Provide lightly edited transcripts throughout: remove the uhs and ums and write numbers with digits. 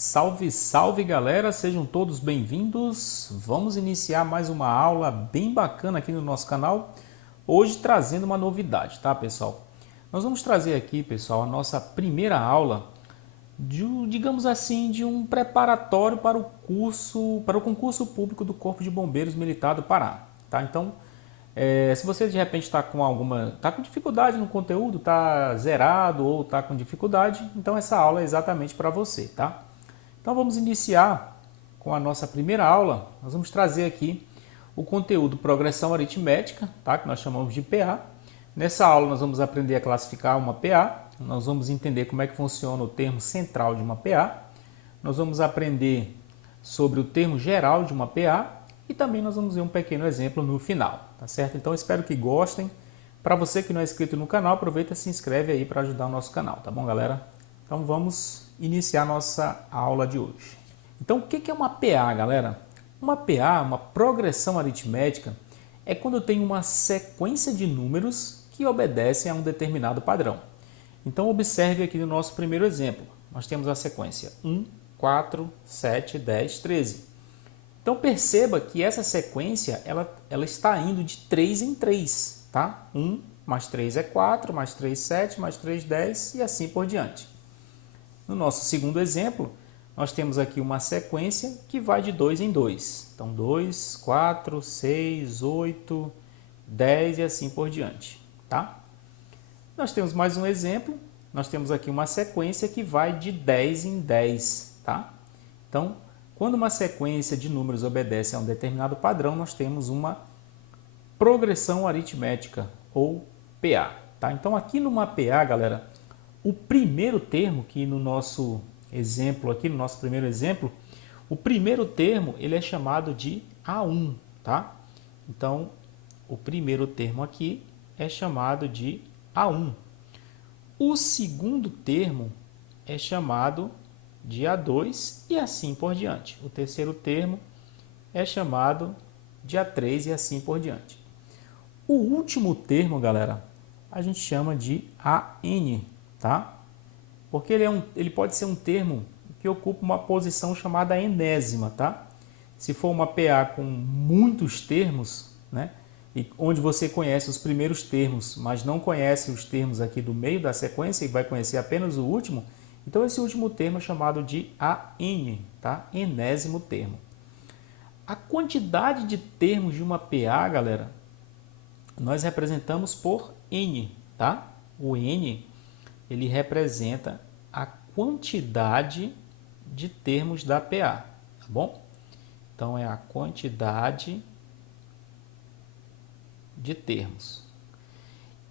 Salve, salve galera, sejam todos bem-vindos. Vamos iniciar mais uma aula bem bacana aqui no nosso canal. Hoje trazendo uma novidade, tá pessoal? Nós vamos trazer aqui, pessoal, a nossa primeira aula digamos assim, de um preparatório para o concurso público do Corpo de Bombeiros Militar do Pará, tá? Então, se você de repente está com dificuldade no conteúdo, está zerado ou está com dificuldade, então essa aula é exatamente para você, tá? Então vamos iniciar com a nossa primeira aula. Nós vamos trazer aqui o conteúdo progressão aritmética, tá? Que nós chamamos de PA. Nessa aula nós vamos aprender a classificar uma PA, nós vamos entender como é que funciona o termo central de uma PA, nós vamos aprender sobre o termo geral de uma PA e também nós vamos ver um pequeno exemplo no final, tá certo? Então espero que gostem. Para você que não é inscrito no canal, aproveita e se inscreve aí para ajudar o nosso canal, tá bom, galera? Então vamos iniciar nossa aula de hoje. Então o que é uma PA, galera? Uma PA, uma progressão aritmética, é quando eu tenho uma sequência de números que obedecem a um determinado padrão. Então observe aqui no nosso primeiro exemplo. Nós temos a sequência 1, 4, 7, 10, 13. Então perceba que essa sequência ela está indo de 3 em 3, tá? 1 mais 3 é 4, mais 3, 7, mais 3, 10 e assim por diante. No nosso segundo exemplo, nós temos aqui uma sequência que vai de 2 em 2. Então 2, 4, 6, 8, 10 e assim por diante, tá? Nós temos mais um exemplo, nós temos aqui uma sequência que vai de 10 em 10, tá? Então, quando uma sequência de números obedece a um determinado padrão, nós temos uma progressão aritmética, ou PA, tá? Então, aqui numa PA, galera, o primeiro termo, que no nosso exemplo aqui, no nosso primeiro exemplo, o primeiro termo ele é chamado de A1, tá? Então, o primeiro termo aqui é chamado de A1. O segundo termo é chamado de A2 e assim por diante. O terceiro termo é chamado de A3 e assim por diante. O último termo, galera, a gente chama de AN, tá? Porque ele pode ser um termo que ocupa uma posição chamada enésima, tá? Se for uma PA com muitos termos, né? E onde você conhece os primeiros termos, mas não conhece os termos aqui do meio da sequência e vai conhecer apenas o último, então esse último termo é chamado de AN, tá? Enésimo termo. A quantidade de termos de uma PA, galera, nós representamos por N, tá? O N, ele representa a quantidade de termos da PA, tá bom? Então é a quantidade de termos.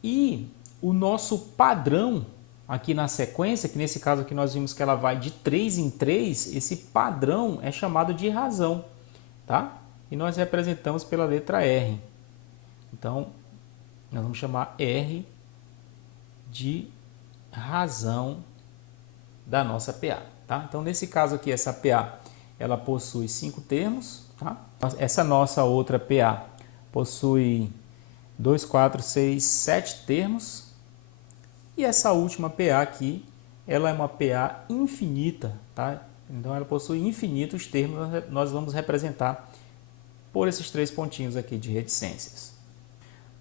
E o nosso padrão aqui na sequência, que nesse caso aqui nós vimos que ela vai de 3 em 3, esse padrão é chamado de razão, tá? E nós representamos pela letra R. Então, nós vamos chamar R de razão da nossa PA, tá? Então, nesse caso aqui, essa PA, ela possui 5 termos, tá? Essa nossa outra PA possui 2, 4, 6, 7 termos. E essa última PA aqui, ela é uma PA infinita, tá? Então, ela possui infinitos termos, nós vamos representar por esses 3 pontinhos aqui de reticências.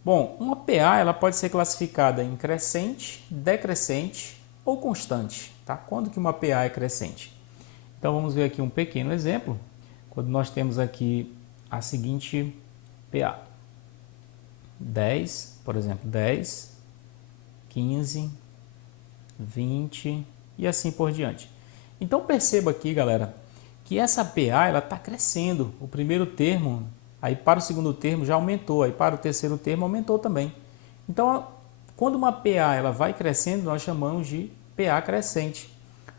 Bom, uma PA ela pode ser classificada em crescente, decrescente ou constante, tá? Quando que uma PA é crescente? Então vamos ver aqui um pequeno exemplo, quando nós temos aqui a seguinte PA. 10, por exemplo, 10, 15, 20 e assim por diante. Então perceba aqui, galera, que essa PA ela está crescendo. O primeiro termo, aí para o segundo termo já aumentou, aí para o terceiro termo aumentou também. Então, quando uma PA ela vai crescendo, nós chamamos de PA crescente.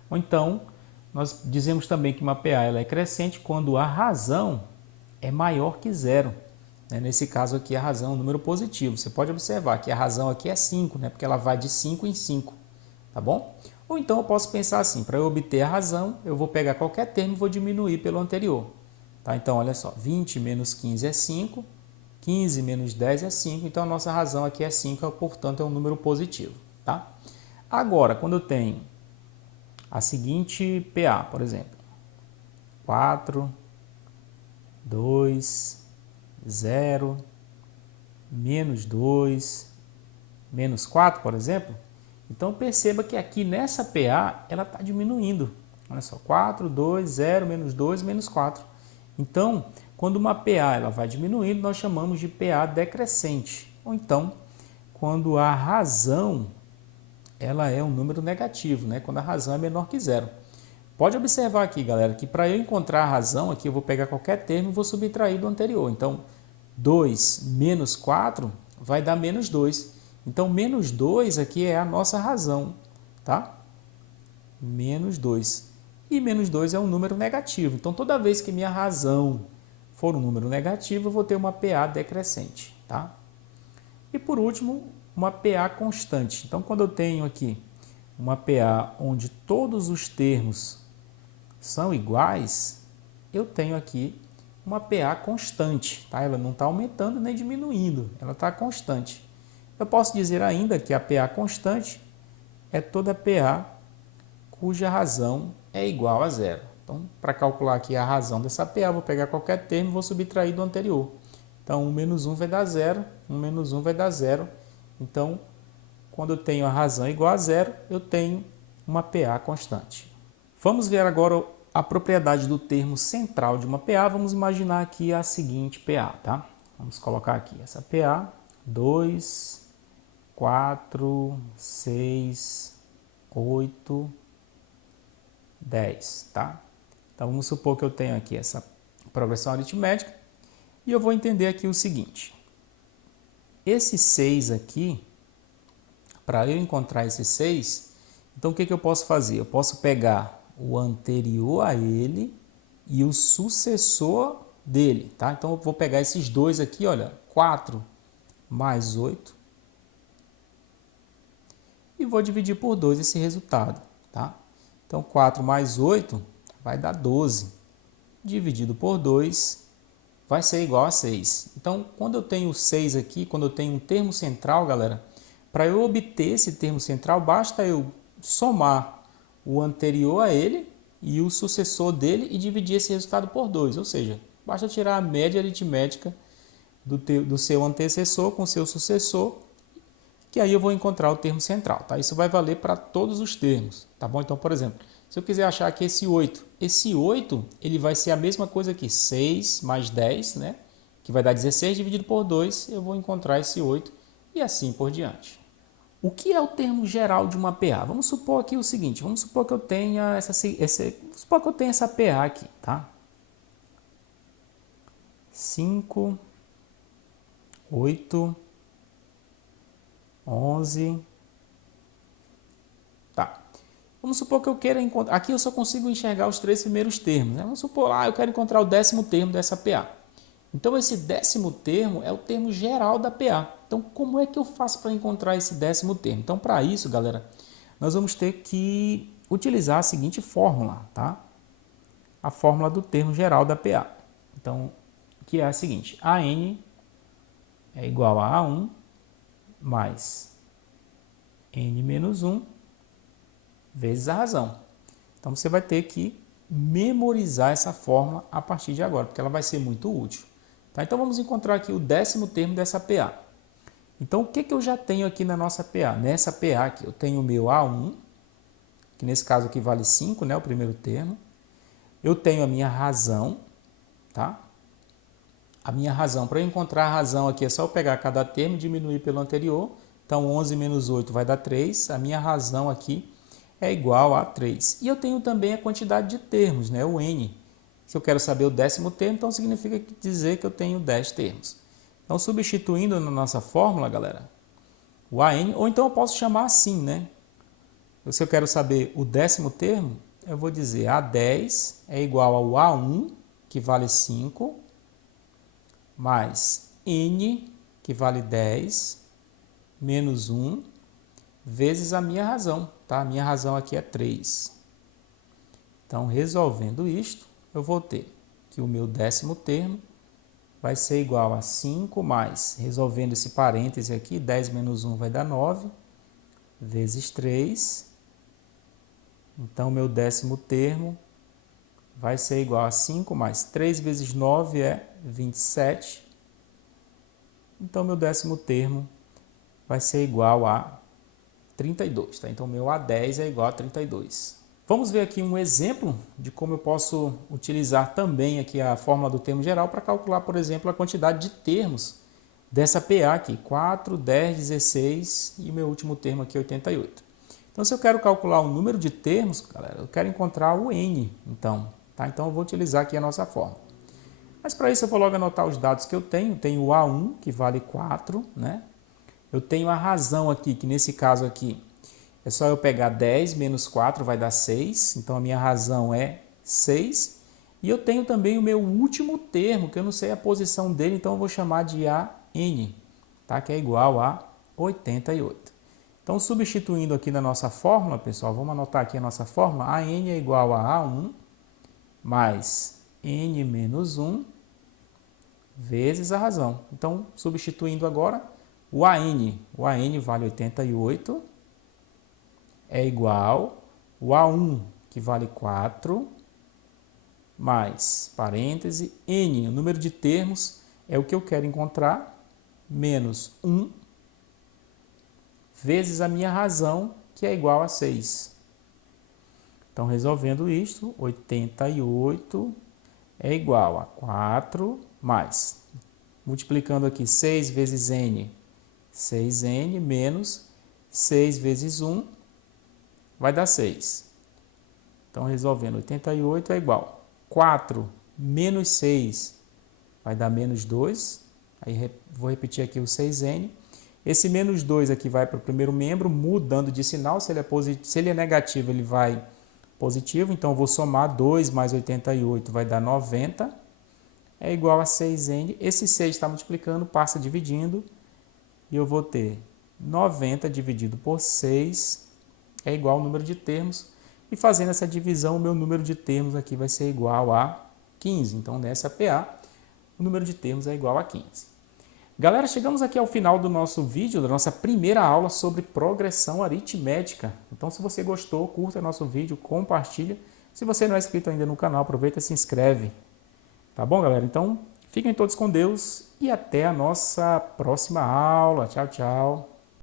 Ou então, nós dizemos também que uma PA ela é crescente quando a razão é maior que zero. Nesse caso aqui a razão é um número positivo. Você pode observar que a razão aqui é 5, né? Porque ela vai de 5 em 5, tá bom? Ou então eu posso pensar assim, para eu obter a razão, eu vou pegar qualquer termo e vou diminuir pelo anterior. Tá? Então, olha só, 20 menos 15 é 5, 15 menos 10 é 5, então a nossa razão aqui é 5, portanto é um número positivo. Tá? Agora, quando eu tenho a seguinte PA, por exemplo, 4, 2, 0, menos 2, menos 4, por exemplo. Então perceba que aqui nessa PA ela está diminuindo. Olha só, 4, 2, 0, menos 2, menos 4. Então, quando uma PA ela vai diminuindo, nós chamamos de PA decrescente. Ou então, quando a razão ela é um número negativo, né? Quando a razão é menor que zero. Pode observar aqui, galera, que para eu encontrar a razão, aqui eu vou pegar qualquer termo e vou subtrair do anterior. Então, 2 menos 4 vai dar menos 2. Então, menos 2 aqui é a nossa razão, tá? Menos 2. E menos 2 é um número negativo. Então, toda vez que minha razão for um número negativo, eu vou ter uma PA decrescente, tá? E por último, uma PA constante. Então, quando eu tenho aqui uma PA onde todos os termos são iguais, eu tenho aqui uma PA constante, tá? Ela não está aumentando nem diminuindo, ela está constante. Eu posso dizer ainda que a PA constante é toda PA cuja razão é igual a zero. Então, para calcular aqui a razão dessa PA, eu vou pegar qualquer termo e vou subtrair do anterior. Então, 1 menos 1 vai dar 0, 1 menos 1 vai dar 0. Então, quando eu tenho a razão igual a zero, eu tenho uma PA constante. Vamos ver agora a propriedade do termo central de uma PA. Vamos imaginar aqui a seguinte PA, tá? Vamos colocar aqui essa PA, 2, 4, 6, 8, 10, tá? Então, vamos supor que eu tenho aqui essa progressão aritmética e eu vou entender aqui o seguinte. Esse 6 aqui, para eu encontrar esse 6, então o que eu posso fazer? Eu posso pegar o anterior a ele e o sucessor dele, tá? Então, eu vou pegar esses dois aqui, olha, 4 mais 8, e vou dividir por 2 esse resultado, tá? Então, 4 mais 8 vai dar 12. Dividido por 2 vai ser igual a 6. Então, quando eu tenho 6 aqui, quando eu tenho um termo central, galera, para eu obter esse termo central, basta eu somar o anterior a ele e o sucessor dele e dividir esse resultado por 2. Ou seja, basta tirar a média aritmética do seu antecessor com o seu sucessor, que aí eu vou encontrar o termo central, tá? Isso vai valer para todos os termos, tá bom? Então, por exemplo, se eu quiser achar aqui esse 8, ele vai ser a mesma coisa aqui, 6 mais 10, né? Que vai dar 16 dividido por 2, eu vou encontrar esse 8 e assim por diante. O que é o termo geral de uma PA? Vamos supor aqui o seguinte, vamos supor que eu tenha essa PA aqui, tá? 5, 8, 11, tá. Vamos supor que eu queira encontrar, aqui eu só consigo enxergar os 3 primeiros termos, né? Vamos supor, eu quero encontrar o 10º termo dessa PA. Então, esse 10º termo é o termo geral da PA. Então, como é que eu faço para encontrar esse 10º termo? Então, para isso, galera, nós vamos ter que utilizar a seguinte fórmula, tá? A fórmula do termo geral da PA. Então, que é a seguinte, AN é igual a A1 mais N menos 1 vezes a razão. Então, você vai ter que memorizar essa fórmula a partir de agora, porque ela vai ser muito útil. Tá? Então, vamos encontrar aqui o 10º termo dessa PA. Então, o que eu já tenho aqui na nossa PA? Nessa PA aqui, eu tenho o meu A1, que nesse caso aqui vale 5, né, o primeiro termo. Eu tenho a minha razão, tá? A minha razão, para eu encontrar a razão aqui, é só eu pegar cada termo e diminuir pelo anterior. Então, 11 menos 8 vai dar 3. A minha razão aqui é igual a 3. E eu tenho também a quantidade de termos, né? O N. Se eu quero saber o 10º termo, então significa dizer que eu tenho 10 termos. Então, substituindo na nossa fórmula, galera, o AN, ou então eu posso chamar assim, né? Se eu quero saber o 10º termo, eu vou dizer A10 é igual ao A1, que vale 5, mais N, que vale 10, menos 1, vezes a minha razão, tá? A minha razão aqui é 3. Então, resolvendo isto, eu vou ter que o meu 10º termo vai ser igual a 5 mais, resolvendo esse parêntese aqui, 10 menos 1 vai dar 9, vezes 3. Então, meu 10º termo vai ser igual a 5 mais 3 vezes 9 é 27. Então, meu décimo termo vai ser igual a 32, tá? Então, meu A10 é igual a 32. Vamos ver aqui um exemplo de como eu posso utilizar também aqui a fórmula do termo geral para calcular, por exemplo, a quantidade de termos dessa PA aqui, 4, 10, 16 e o meu último termo aqui, 88. Então, se eu quero calcular o número de termos, galera, eu quero encontrar o N, então, tá? Então, eu vou utilizar aqui a nossa fórmula. Mas para isso eu vou logo anotar os dados que eu tenho. Tenho o A1, que vale 4, né? Eu tenho a razão aqui, que nesse caso aqui, é só eu pegar 10 menos 4 vai dar 6. Então, a minha razão é 6. E eu tenho também o meu último termo, que eu não sei a posição dele, então eu vou chamar de AN, tá? Que é igual a 88. Então, substituindo aqui na nossa fórmula, pessoal, vamos anotar aqui a nossa fórmula. AN é igual a A1 mais N menos 1 vezes a razão. Então, substituindo agora, o AN vale 88, é igual o A1, que vale 4, mais, parêntese, N, o número de termos, é o que eu quero encontrar, menos 1, vezes a minha razão, que é igual a 6. Então, resolvendo isto, 88 é igual a 4 mais, multiplicando aqui 6 vezes N, 6N menos 6 vezes 1, vai dar 6. Então, resolvendo 88 é igual a 4 menos 6 vai dar menos 2. Aí vou repetir aqui o 6N. Esse menos 2 aqui vai para o primeiro membro, mudando de sinal. Se ele é negativo, ele vai positivo. Então, eu vou somar 2 mais 88 vai dar 90. É igual a 6N. Esse 6 está multiplicando, passa dividindo. E eu vou ter 90 dividido por 6 é igual ao número de termos. E fazendo essa divisão, o meu número de termos aqui vai ser igual a 15. Então, nessa PA, o número de termos é igual a 15. Galera, chegamos aqui ao final do nosso vídeo, da nossa primeira aula sobre progressão aritmética. Então, se você gostou, curta nosso vídeo, compartilha. Se você não é inscrito ainda no canal, aproveita e se inscreve. Tá bom, galera? Então, fiquem todos com Deus e até a nossa próxima aula. Tchau, tchau.